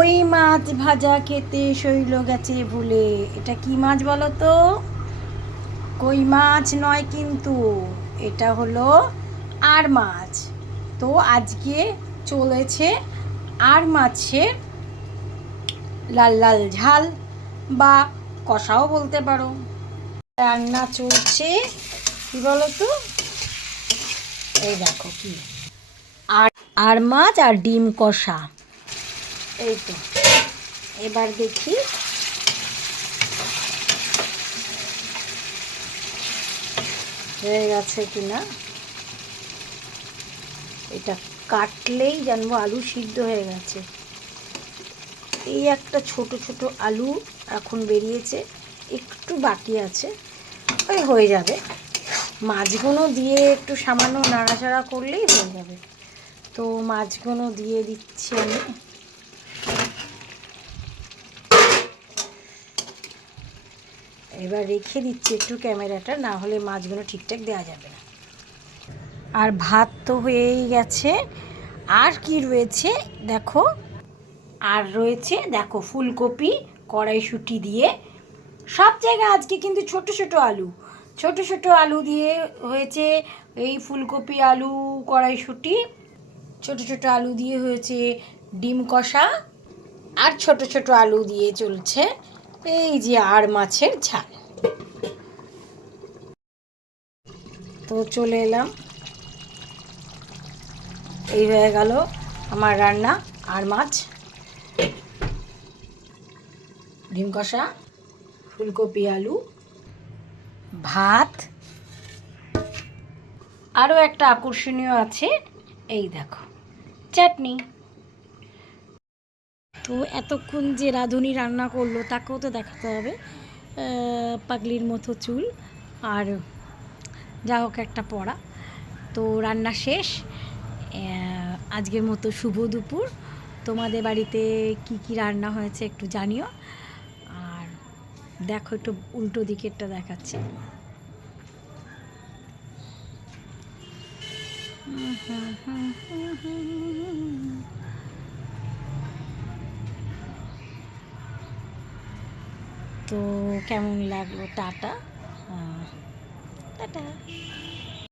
কই মাছ ভাজা খেতে শৈল গেছে ভুলে। এটা কি মাছ বলো তো? কই মাছ নয় কিন্তু, এটা হলো আর মাছ। তো আজকে চলেছে আর মাছের লাল লাল ঝাল বা কষাও বলতে পারো। রান্না চলছে, কি বলো তো, এই দেখো কি আর আর মাছ আর ডিম কষা। এই তো, এবার দেখি হয়ে গেছে কিনা। এটা কাটলেই জানবো আলু সিদ্ধ হয়ে গেছে। এই একটা ছোট ছোট আলু এখন বেরিয়েছে, একটু বাকি আছে, ওই হয়ে যাবে। মাছগুলো দিয়ে একটু সামান্য নাড়াচাড়া করলেই হয়ে যাবে। তো মাছগুলো দিয়ে দিচ্ছি আমি। এবার রেখে দিচ্ছি একটু ক্যামেরাটা, না হলে মাছগুলো ঠিকঠাক দেওয়া যাবে না। আর ভাত তো হয়েই গেছে। আর কি রয়েছে দেখো, আর রয়েছে দেখো ফুলকপি কড়াইশুঁটি দিয়ে। সব জায়গায় আজকে কিন্তু ছোট ছোট আলু, ছোট ছোট আলু দিয়ে হয়েছে। এই ফুলকপি আলু কড়াইশুঁটি, ছোট ছোট আলু দিয়ে হয়েছে ডিম কষা, আর ছোট ছোট আলু দিয়ে চলছে এই যে আর মাছের ঝাল। তো চলে এলাম, এই হয়ে গেল আমার রান্না। আর মাছ, ডিম কষা, ফুলকপি আলু, ভাত, আরও একটা আকর্ষণীয় আছে, এই দেখো চাটনি। তো এতক্ষণ যে রাঁধুনি রান্না করলো তাকেও তো দেখাতে হবে। পাগলির মতো চুল, আর যা হোক একটা পড়া। তো রান্না শেষ। আজকের মতো শুভ দুপুর। তোমাদের বাড়িতে কি কি রান্না হয়েছে একটু জানিও। আর দেখো একটু উল্টো দিকেরটা দেখাচ্ছি। তো কেমন লাগলো? Tata tata.